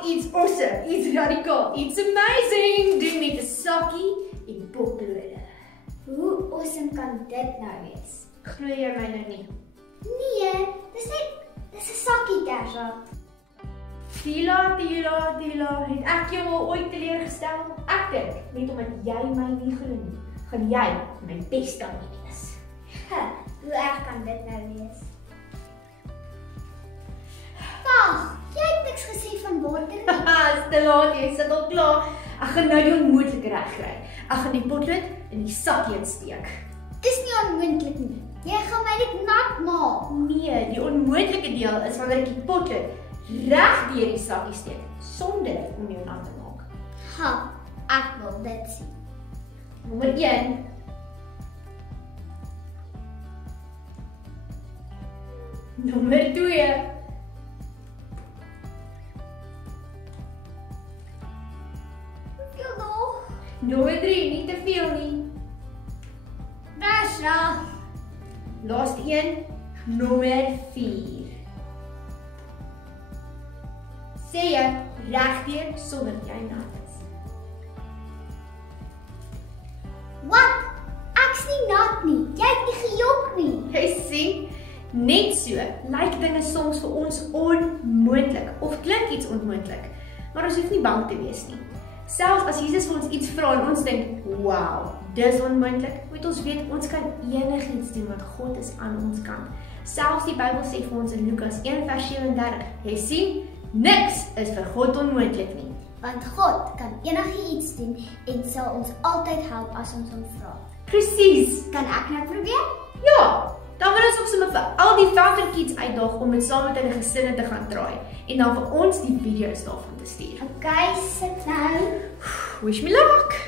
maak iets awesome, iets radicaal, iets amazing doen met 'n sakkie en potlode. Hoe awesome kan dit nou wees? Glo jy my nou nie? Nee, dis 'n sakkie Kersha. Tila, het ek jou al ooit teleurgestel? Ek dink, net omdat jy my nie glo nie, gaan jy my beste aan my wees. Hoe erg kan dit nou wees? Wag, jy het niks gesê van water nie. Haha, is te laat, jy sit al klaar. Ek gaan nou die onmoontlike regkry. Ek gaan die potlood in die sakkie insteek. Dis nie onmoontlik nie. Jy gaan my dit nat maak. Nee, die onmoontlike deel is wanneer ek die potlood reg deur die sakkie steek sonder om jou nat te maak. Ha, ek wil dit sien. Nommer 1. Nommer 2. Hoeveel nog? Nommer 3, nie te veel nie. Kersha. Laaste een, nommer 4. Sê jy regdeur sonder jy nat is. Wat? Ek's nie nat nie. Jy het nie gejok nie. Jy sien, net so lyk dinge soms vir ons onmoontlik of klink iets onmoontlik, maar ons hoef nie bang te wees nie. Selfs as Jesus vir ons iets vra en ons dink, "Wow, dis onmoontlik," moet ons weet ons kan enigiets doen want God is aan ons kant. Selfs die Bybel sê vir ons in Lukas 1:37, jy sien, niks is vir God onmoontlik nie. Want God kan enigiets doen en sal ons altyd help as ons hom vra. Presies. Kan ek nou probeer? Ja, dan wil ons ook sommer vir al die Fountain Kids uitdaag om met saam met hulle gesinne te gaan draai en dan vir ons die video's daarvan te stuur. Okay, sit nou. Wish me luck.